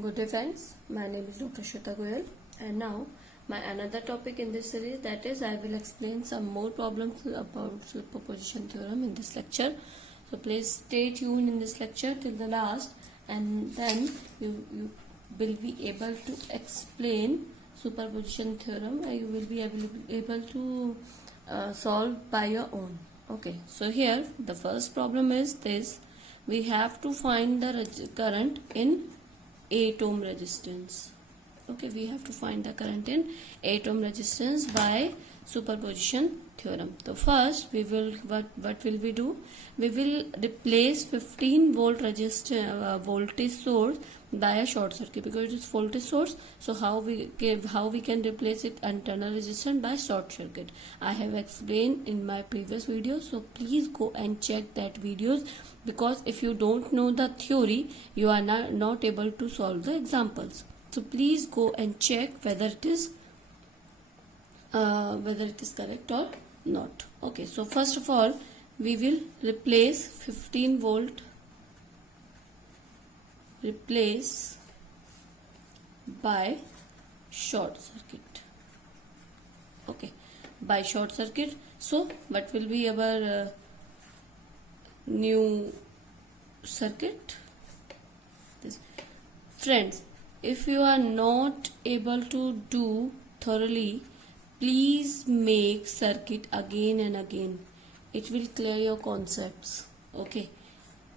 Good day friends, my name is Dr. Shweta Goyal and now my another topic in this series, that is I will explain some more problems about superposition theorem in this lecture. So please stay tuned in this lecture till the last, and then you will be able to explain superposition theorem and you will be able to solve by your own. Okay, so here the first problem is this: we have to find the current in 8 ohm resistance. Okay, we have to find the current in 8 ohm resistance by superposition theorem. So first we will what will we do? We will replace 15 volt voltage source by a short circuit, because it is voltage source. So how we can replace it internal resistance by short circuit? I have explained in my previous video, so please go and check that videos, because if you don't know the theory, you are not able to solve the examples. So please go and check whether it is correct or not. Okay, so first of all we will replace 15 volt by short circuit. Okay, by short circuit. So what will be our new circuit? This. Friends, if you are not able to do thoroughly, please make circuit again and again. It will clear your concepts. Okay,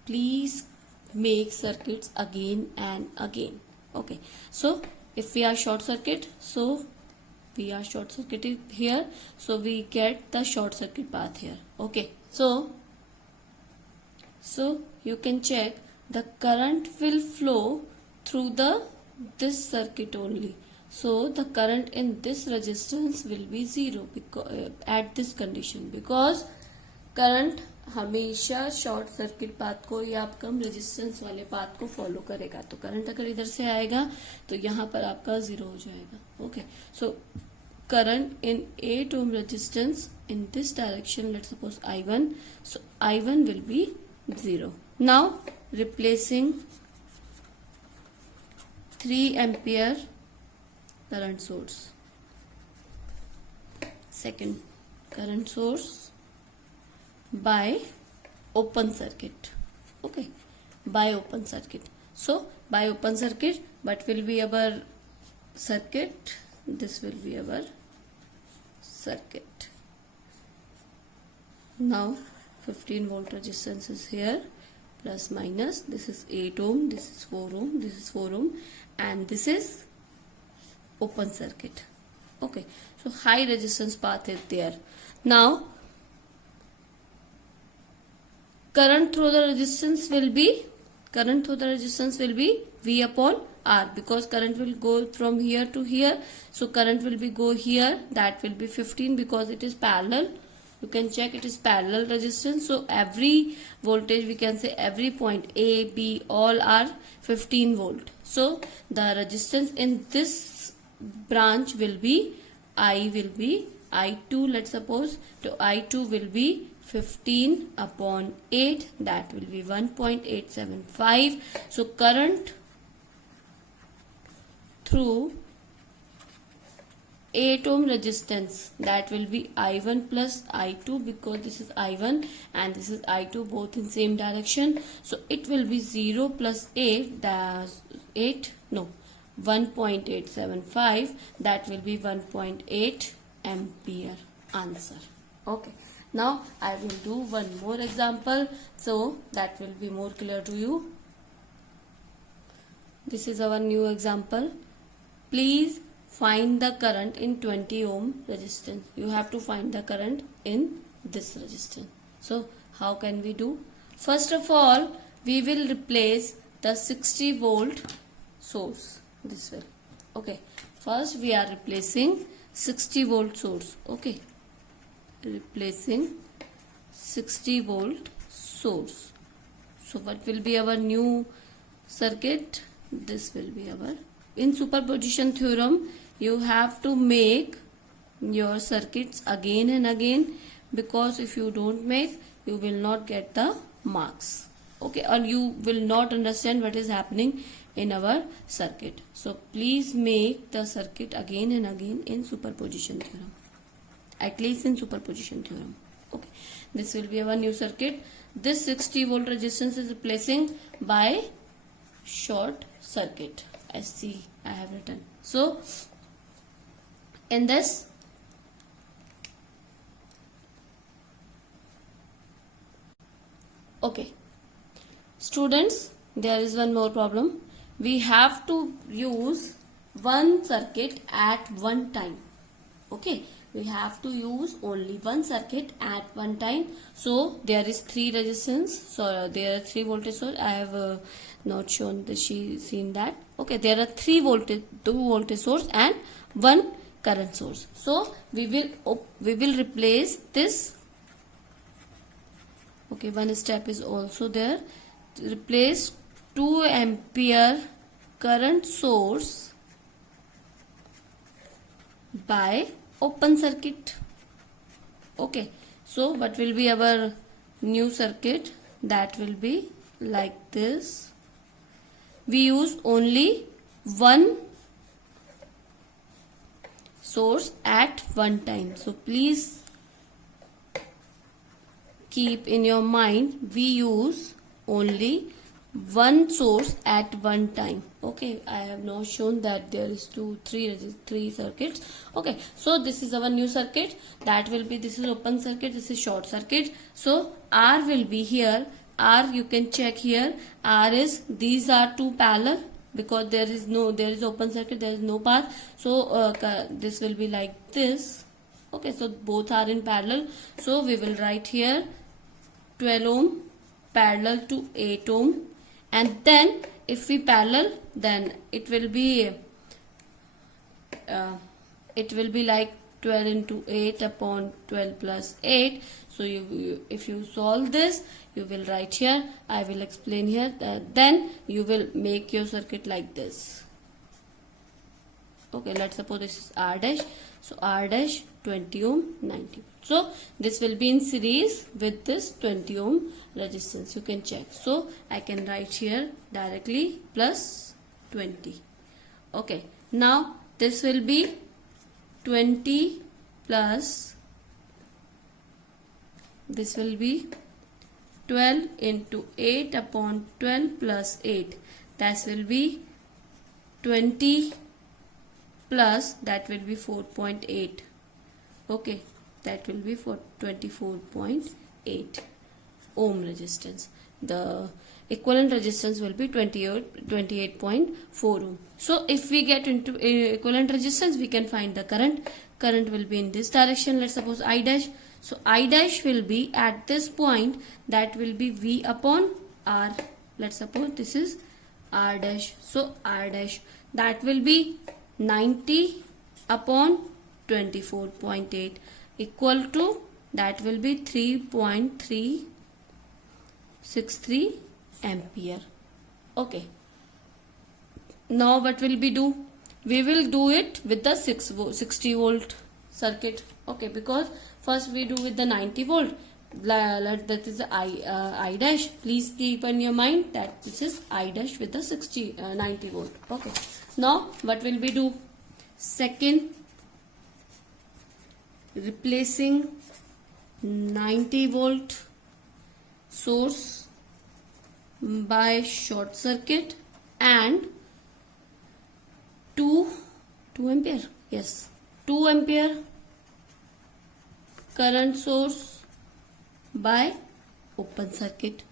please make circuits again and again. Okay, so if we are short circuit, so we are short circuited here, so we get the short circuit path here. Okay, so you can check the current will flow through this circuit only. So the current in this resistance will be 0 because at this condition, because current हमेशा short circuit path को या कम resistance वाले path को follow करेगा. तो current अगर इधर से आएगा तो यहाँ पर आपका 0 हो जाएगा. Okay, so current in 8 ohm resistance in this direction, let's suppose I1, so I1 will be 0. Now replacing 3 ampere current source, second current source by open circuit. Okay, by open circuit. So by open circuit, what will be our circuit? This will be our circuit. Now 15 volt resistance is here, plus minus. This is 8 ohm, this is 4 ohm, this is 4 ohm, and this is open circuit. Okay, so high resistance path is there. Now current through the resistance will be V upon R, because current will go from here to here. So current will be go here, that will be 15, because it is parallel. You can check, it is parallel resistance. So every voltage, we can say every point A, B, all are 15 volt. So the resistance in this branch will be I2, let's suppose. So I2 will be 15 upon 8, that will be 1.875. So current through 8 ohm resistance, that will be I1 plus I2, because this is I1 and this is I2, both in same direction. So it will be 0 plus 8, that's 1.875, that will be 1.8 ampere. Answer. Okay, now I will do one more example, so that will be more clear to you. This is our new example. Please find the current in 20 ohm resistance. You have to find the current in this resistance. So how can we do? First of all, we will replace the 60 volt source. This will. Okay, first we are replacing 60 volt source. Okay, replacing 60 volt source. So what will be our new circuit? This will be our, in superposition theorem you have to make your circuits again and again, because if you don't make, you will not get the marks. Okay, or you will not understand what is happening in our circuit. So please make the circuit again and again in superposition theorem, at least in superposition theorem. Okay, this will be our new circuit. This 60 volt resistance is replacing by short circuit, SC I have written. So in this, okay students, there is one more problem. We have to use one circuit at one time. Okay, we have to use only one circuit at one time. So there is three resistance, so there are three voltage source. I have not shown the seen that. Okay, there are two voltage source and one current source. So we will replace this. Okay, one step is also there. Replace 2 ampere current source by open circuit. Okay, so what will be our new circuit? That will be like this. We use only one source at one time. So please keep in your mind, we use only one source at one time. Okay, I have now shown that there is three circuits. Okay, so this is our new circuit. That will be, this is open circuit, this is short circuit. So R will be here. R, you can check here. R is, these are two parallel, because there is open circuit, there is no path. So this will be like this. Okay, so both are in parallel. So we will write here 12 ohm parallel to 8 ohm, and then if we parallel, then it will be like 12 into 8 upon 12 plus 8. So if you solve this, you will write here, I will explain here, then you will make your circuit like this. Okay, let's suppose this is R dash. So R dash 20 ohm 90. So this will be in series with this 20 ohm resistance. You can check. So I can write here directly plus 20. Okay, now this will be 20 plus, this will be 12 into 8 upon 12 plus 8. That will be 20 plus, that will be 4.8. Okay, that will be for 24.8 ohm resistance. The equivalent resistance will be 28.4 ohm. So if we get into equivalent resistance, we can find the current. Current will be in this direction. Let's suppose I dash. So I dash will be at this point, that will be V upon R. Let's suppose this is R dash. So R dash, that will be 90 upon 24.8 equal to, that will be 3.363 ampere. Okay, now what will we do? We will do it with the 60 volt circuit. Okay, because first we do with the 90 volt. That is the I dash. Please keep in your mind that this is I dash with the 90 volt. Okay, now what will we do? Second, replacing 90 volt source by short circuit and 2 ampere, yes, 2 ampere current source by open circuit.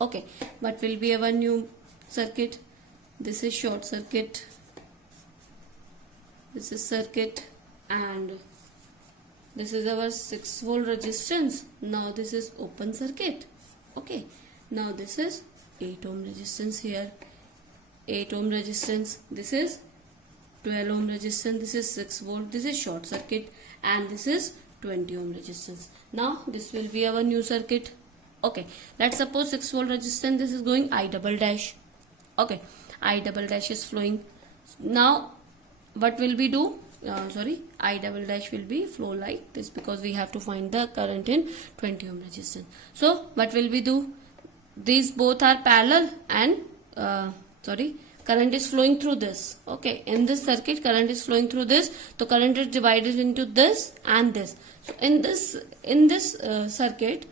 Okay, what will be our new circuit? This is short circuit, this is circuit, and this is our 6 volt resistance. Now this is open circuit. Okay, now this is 8 ohm resistance here, 8 ohm resistance, this is 12 ohm resistance, this is 6 volt, this is short circuit, and this is 20 ohm resistance. Now this will be our new circuit. Okay, let's suppose 6 volt resistance, this is going I double dash. Okay, I double dash is flowing. Now what will we do? I double dash will be flow like this, because we have to find the current in 20 ohm resistance. So what will we do? these both are parallel and current is flowing through this. Okay, in this circuit current is flowing through this, so current is divided into this and this. So in this circuit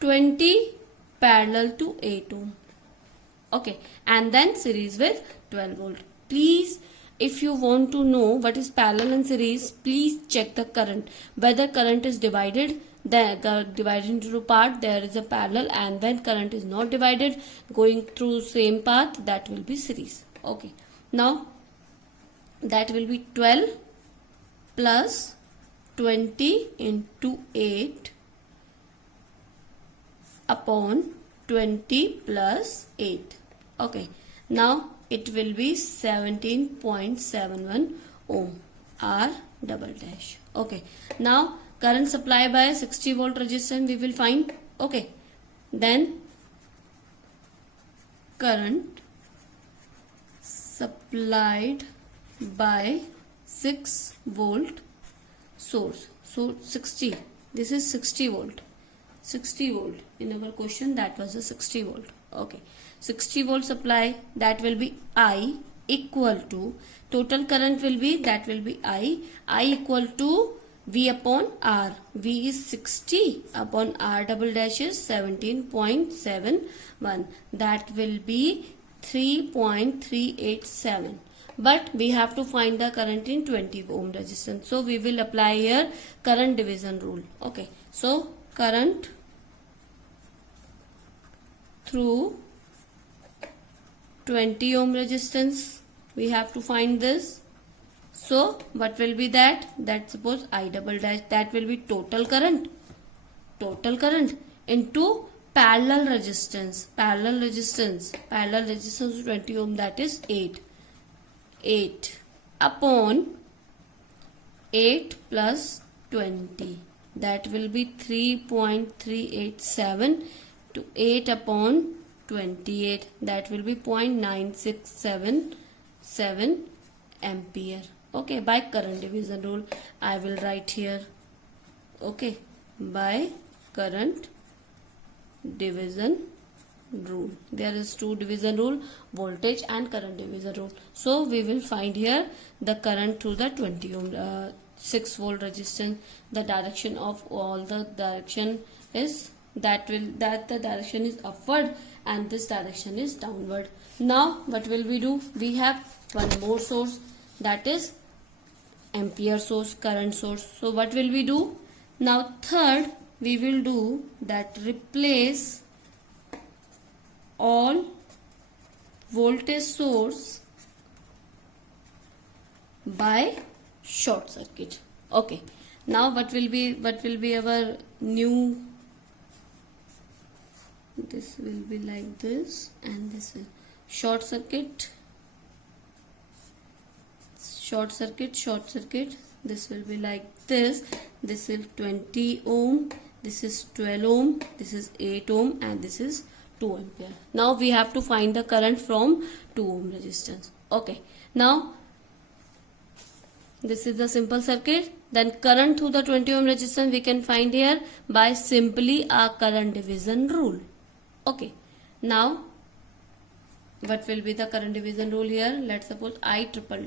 20 parallel to 8 ohm. Okay, and then series with 12 volt. Please, if you want to know what is parallel and series, please check the current, whether current is divided into two part, there is a parallel, and when current is not divided going through same path, that will be series. Okay, now that will be 12 plus 20 into 8 upon 20 plus 8. Okay, now it will be 17.71 ohm R double dash. Okay, now current supply by 60 volt resistance we will find. Okay, then current supplied by 6 volt source. So 60, this is 60 volt. 60 volt in our question, that was a 60 volt. Okay, 60 volt supply, that will be I equal to, total current will be, that will be I equal to V upon R. V is 60 upon R double dash is 17.71, that will be 3.387. But we have to find the current in 20 ohm resistance, so we will apply here current division rule. Okay, so current through 20 ohm resistance, we have to find this. So what will be that suppose I double dash, that will be total current into parallel resistance to 20 ohm, that is 8 upon 8 plus 20, that will be 3.387 to 8 upon 28, that will be 0.9677 ampere. Okay, by current division rule I will write here. Okay, by current division rule, there is two division rule, voltage and current division rule. So we will find here the current through the 20 ohm 6 volt resistance. The direction of all the direction is that the direction is upward and this direction is downward. Now what will we do? We have one more source, that is ampere source, current source. So what will we do? Now third we will do that, replace all voltage source by short circuit. Okay, now what will be our new, this will be like this, and this will short circuit, this will be like this. This is 20 ohm, this is 12 ohm, this is 8 ohm, and this is 2 ampere. Now we have to find the current from 2 ohm resistance. Okay, now this is the simple circuit. Then current through the 20 ohm resistance we can find here by simply a current division rule. Okay, now what will be the current division rule here? Let's suppose I triple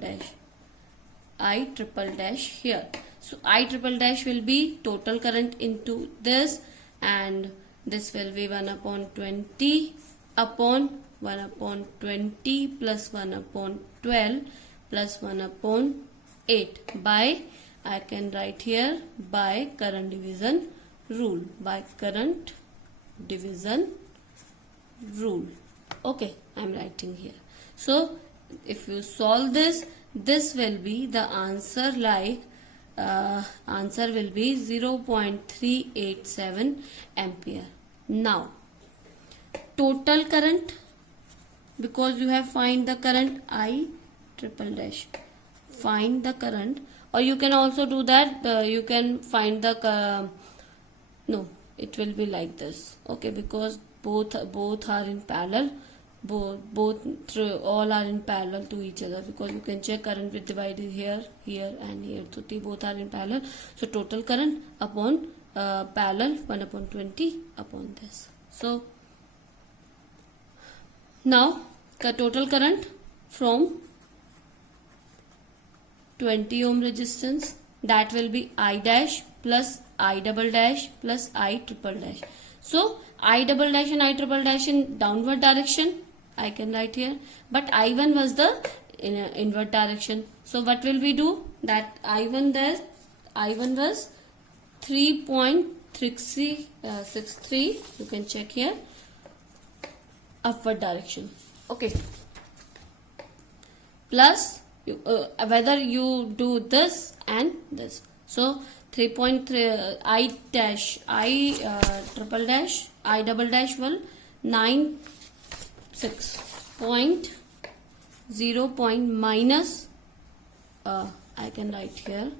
dash here. So I triple dash will be total current into this, and this will be 1 upon 20 upon 1 upon 20 plus 1 upon 12 plus 1 upon 8 by, I can write here by current division rule, by current division rule. Okay, I am writing here. So if you solve this, this will be the answer, like answer will be 0.387 ampere. Now total current, because you have find the current I triple dash, find the current, or you can also do that, you can find the no, it will be like this. Okay, because both are in parallel, all are in parallel to each other, because you can check current with divided here and here, so they both are in parallel. So total current upon parallel 1 upon 20 upon this. So Now the total current from 20 ohm resistance, that will be I dash plus I double dash plus I triple dash. So I double dash and I triple dash in downward direction I can write here, but I1 was the inward direction. So what will we do? That I1 was 3.63, you can check here, upward direction. Okay, plus whether you do this and this. So 3.3 I dash I triple dash I double dash will 96.0 point minus I can write here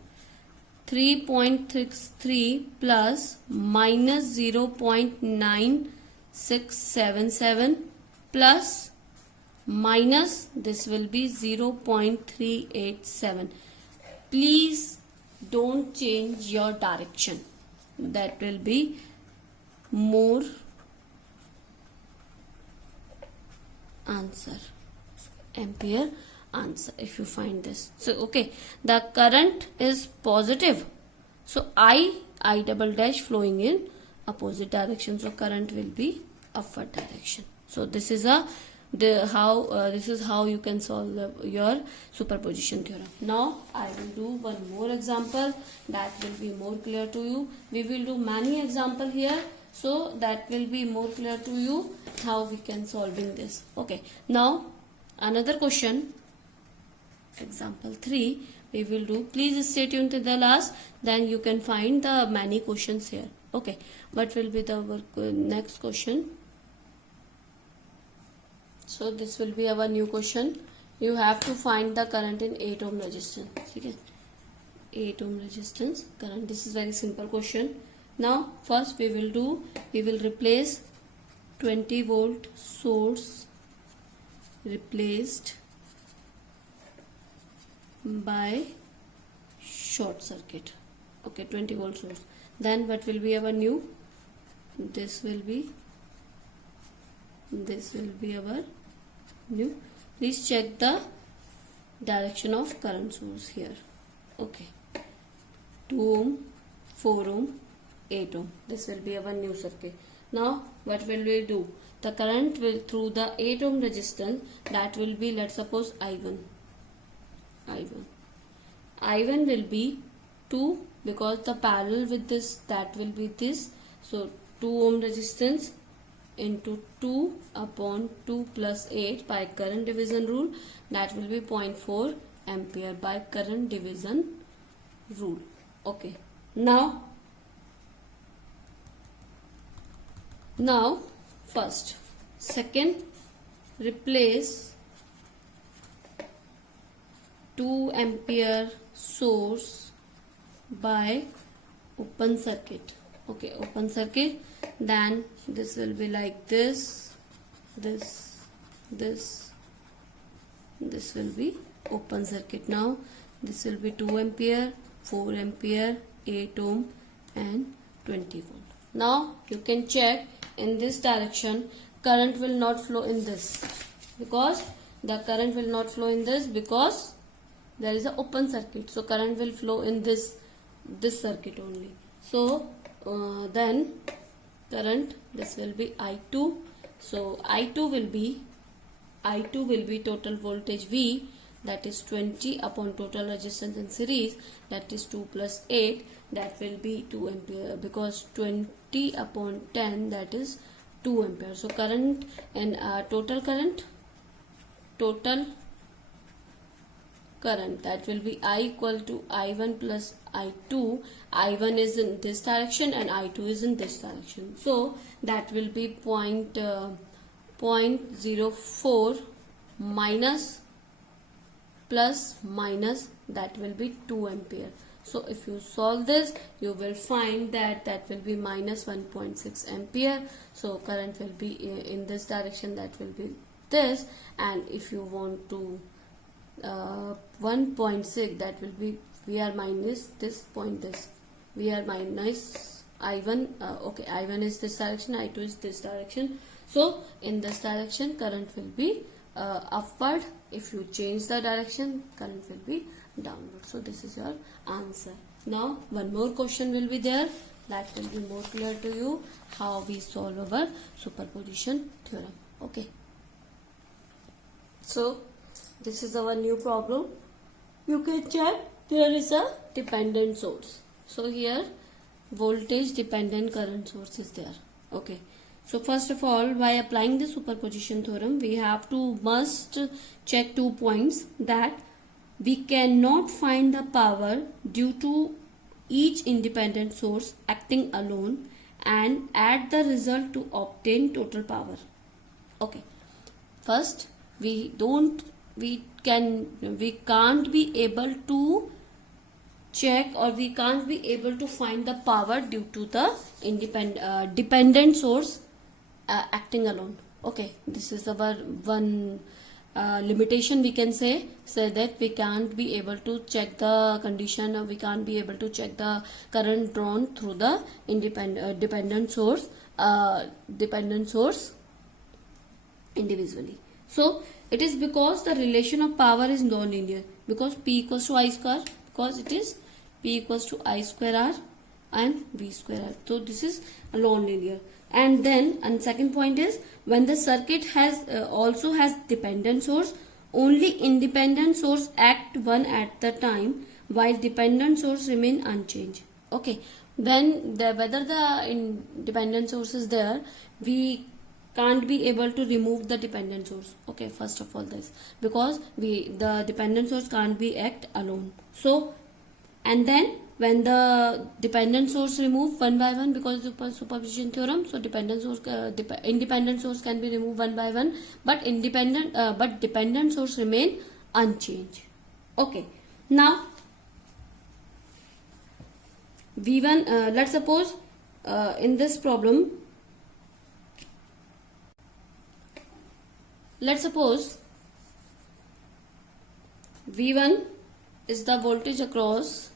3.63 plus minus 0.9677 plus minus this will be 0.387. Please don't change your direction, that will be more answer, ampere answer if you find this. So okay, the current is positive, so I double dash flowing in opposite direction, so current will be upward direction. So this is this is how you can solve your superposition theorem. Now I will do one more example that will be more clear to you. We will do many example here, so that will be more clear to you how we can solving this. Okay, now another question, example 3 we will do. Please stay tuned to the last, then you can find the many questions here. Okay, what will be the next question? So this will be our new question. You have to find the current in 8 ohm resistance. Okay, 8 ohm resistance current. This is very simple question. Now first we will replace 20 volt source replaced by short circuit. Okay, 20 volt source. Then what will be our new? This will be our new. Please check the direction of current source here. Okay, 2 ohm, 4 ohm, 8 ohm. This will be our new circuit. Now what will we do? The current will through the 8 ohm resistance, that will be, let's suppose I1 will be 2, because the parallel with this, that will be this. So 2 ohm resistance into 2 upon 2 plus 8 by current division rule, that will be 0.4 ampere by current division rule. Okay, now second, replace 2 ampere source by open circuit. Okay, open circuit. Then this will be like this will be open circuit. Now this will be 2 ampere, 4 ampere, 8 ohm and 20 volt. Now you can check in this direction, current will not flow in this, because the current will not flow in this because there is an open circuit. So current will flow in this circuit only. So then current, this will be I2. So I2 will be total voltage V, that is 20 upon total resistance in series, that is 2 plus 8, that will be 2 ampere, because 20 upon 10, that is 2 ampere. So current and total current, that will be I equal to I1 plus I2. I1 is in this direction and I2 is in this direction. So that will be 0.04 minus plus minus, that will be 2 ampere. So if you solve this, you will find that will be minus 1.6 ampere. So current will be in this direction, that will be this. And if you want to 1.6, that will be VR minus this point, this VR minus I1. Okay, I1 is this direction, I2 is this direction. So in this direction current will be upward. If you change the direction, current will be downward. So this is your answer. Now one more question will be there, that will be more clear to you how we solve our superposition theorem. Okay. So this is our new problem. You can check, there is a dependent source. So here voltage dependent current source is there. Okay. So first of all, by applying the superposition theorem, we have to must check 2 points, that we cannot find the power due to each independent source acting alone and add the result to obtain total power. Okay. First, we can't be able to check, or we can't be able to find the power due to the dependent source acting alone. Okay, this is our one limitation, we can say that we can't be able to check the condition, or we can't be able to check the current drawn through the dependent source individually. So it is because the relation of power is non-linear, because P equals to I square, because it is P equals to I square R and V square R. So this is non-linear. And then, and second point is, when the circuit has also has dependent source, only independent source act one at the time, while dependent source remain unchanged. Okay, when whether the independent source is there, we can't be able to remove the dependent source. Okay, first of all this, because the dependent source can't be act alone. So, and then when the dependent source remove one by one, because of superposition theorem, so independent source can be removed one by one, but dependent source remain unchanged. Okay, now V1, let's suppose in this problem, let's suppose V1 is the voltage across,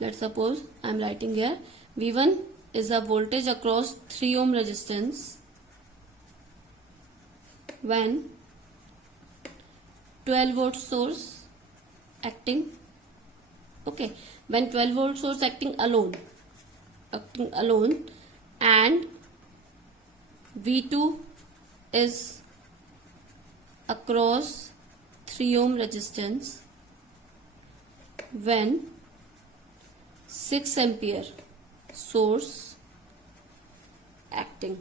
let's suppose I am writing here, V1 is a voltage across 3 ohm resistance when 12 volt source acting. Okay, when 12 volt source acting alone, and V2 is across 3 ohm resistance when 6 ampere source acting.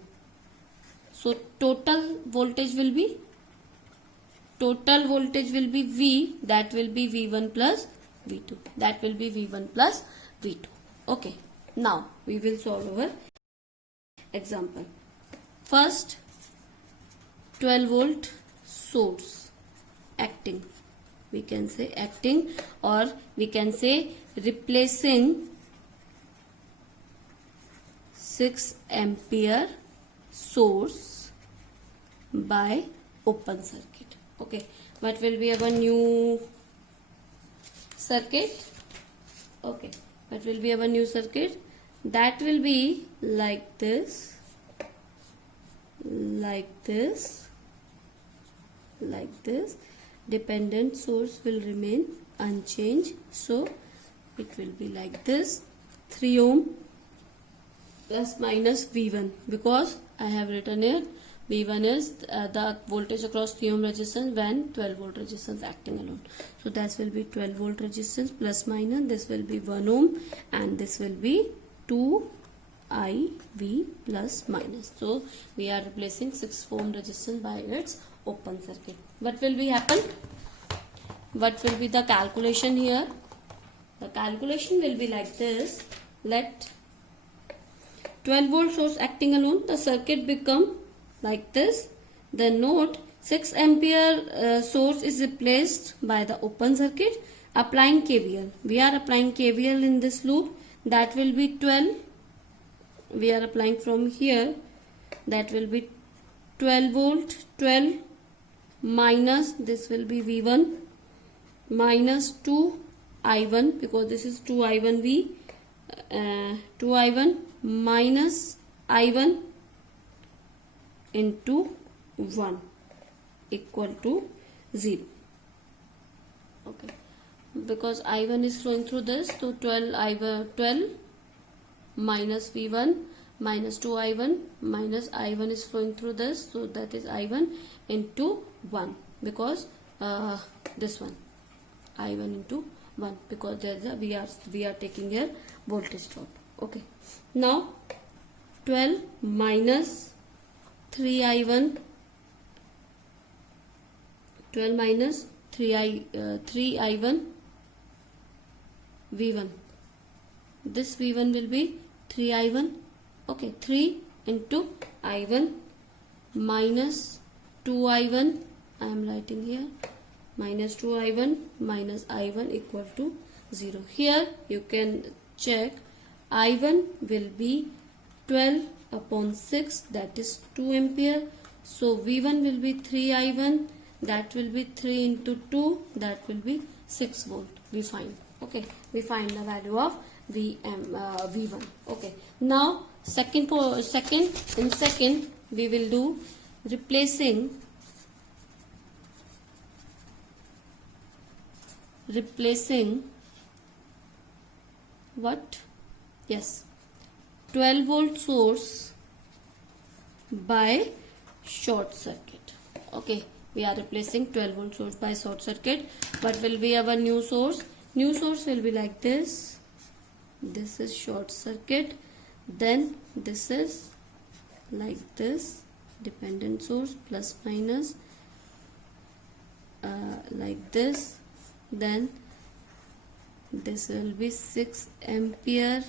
So total voltage will be V, that will be V1 plus V2, that will be V1 plus V2. Okay, now we will solve our example. First, 12 volt source acting, we can say acting, or we can say replacing 6 ampere source by open circuit. Okay, what will be our new circuit? Okay, what will be our new circuit? That will be like this, dependent source will remain unchanged, so it will be like this, 3 ohm plus minus V1, because I have written here V1 is the voltage across 3 ohm resistance when 12 volt resistance acting alone. So that will be 12 volt resistance plus minus, this will be 1 ohm and this will be 2 IV plus minus. So we are replacing 6 ohm resistance by its open circuit. What will be happen? What will be the calculation here? The calculation will be like this. Let 12 volt source acting alone, the circuit become like this. Then note 6 ampere source is replaced by the open circuit. Applying KVL. We are applying KVL in this loop. That will be 12. We are applying from here. That will be 12 volt, 12 minus, this will be V1 minus 2 I1, because this is 2 I1 V, 2 I1 minus I1 into 1 equal to 0. Okay, because I1 is flowing through this, so 12 minus V1 minus 2I1 minus I1 is flowing through this, so that is I1 into 1, because this one I1 into 1, because there is a we are taking here voltage drop. Okay, now 12 minus 3I1, 12 minus 3I1 V1, this V1 will be 3I1. Okay, 3 into I1 minus 2I1, I am writing here, minus 2I1 minus I1 equal to 0. Here you can check, I1 will be 12 upon 6, that is 2 ampere. So V1 will be 3I1, that will be 3 into 2, that will be 6 volt. We find. Okay, we find the value of V1. Okay, now second we will do replacing what? Yes, 12 volt source by short circuit. Okay, we are replacing 12 volt source by short circuit. What will be our new source? New source will be like this. This is short circuit, then this is like this, dependent source, plus minus, like this, then this will be 6 ampere,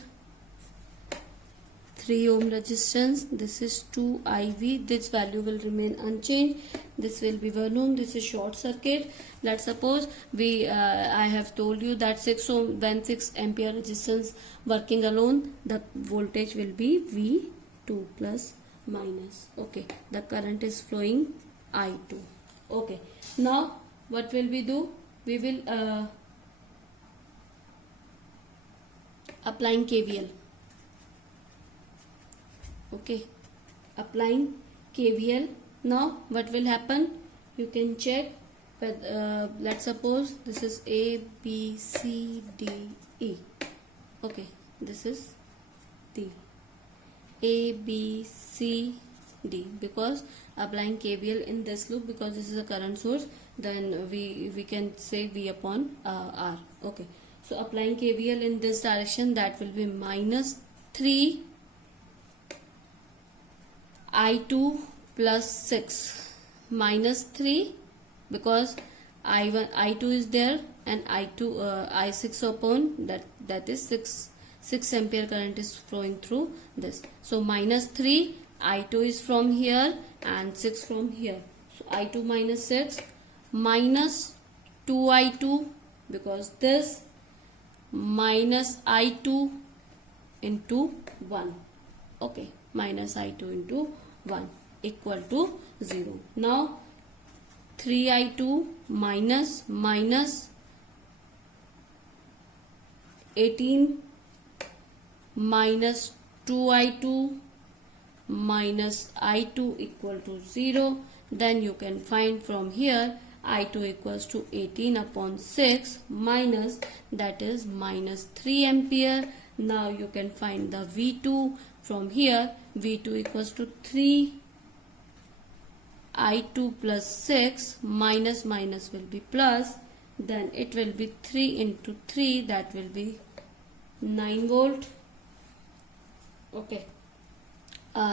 3 ohm resistance, this is 2 IV, this value will remain unchanged, this will be 1 ohm, this is short circuit. Let's suppose I have told you that 6 ohm, when 6 ampere resistance working alone, the voltage will be V2 plus minus. Okay, the current is flowing I2. Okay, now what will we do? We will applying KVL. Okay, applying KVL. Now what will happen? You can check. But let's suppose this is A, B, C, D, E. Okay, this is D. A, B, C, D. Because applying KVL in this loop, because this is a current source, then we can say V upon R. Okay, so applying KVL in this direction, that will be minus 3 I2 plus 6, minus 3, because I2 is there, and I6 upon that is 6 ampere current is flowing through this. So minus 3 I2 is from here and 6 from here. So I2 minus 6 minus 2I2, because this minus I2 into 1. Okay, minus I2 into 1 equal to 0. Now 3I2 minus 18 minus 2I2 minus I2 equal to 0. Then you can find from here I2 equals to 18 upon 6 minus, that is minus 3 ampere. Now you can find the V2 from here. V2 equals to 3 I2 plus 6, minus minus will be plus, then it will be 3 into 3, that will be 9 volt. Okay,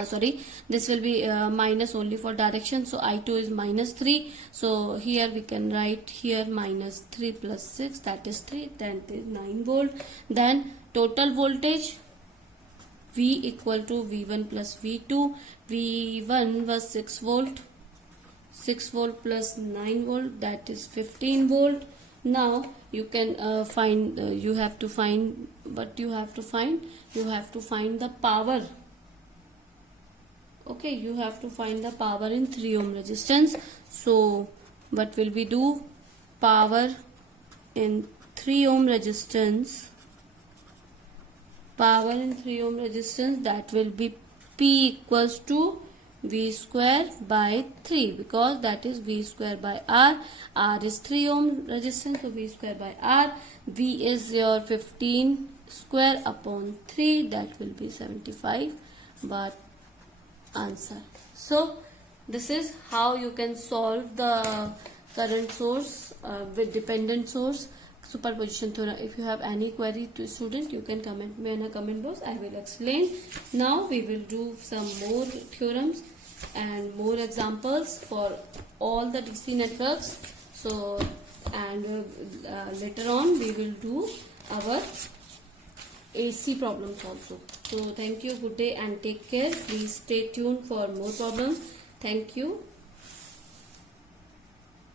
sorry, this will be minus only for direction, so I2 is minus 3, so here we can write here minus 3 plus 6, that is 3, then it is 9 volt. Then total voltage V equal to V1 plus V2. V1 was 6 volt, 6 volt plus 9 volt, that is 15 volt. Now you can find, you have to find what you have to find. You have to find the power. Okay, you have to find the power in 3 ohm resistance. So what will we do? Power in 3 ohm resistance. Power in 3 ohm resistance, that will be P equals to V square by 3 because that is V square by R. R is 3 ohm resistance, so V square by R. V is your 15 square upon 3, that will be 75 watt answer. So this is how you can solve the current source with dependent source superposition theorem. If you have any query to student, you can comment me in a comment box. I will explain. Now we will do some more theorems and more examples for all the DC networks. So and later on we will do our AC problems also. So thank you, good day and take care. Please stay tuned for more problems. Thank you.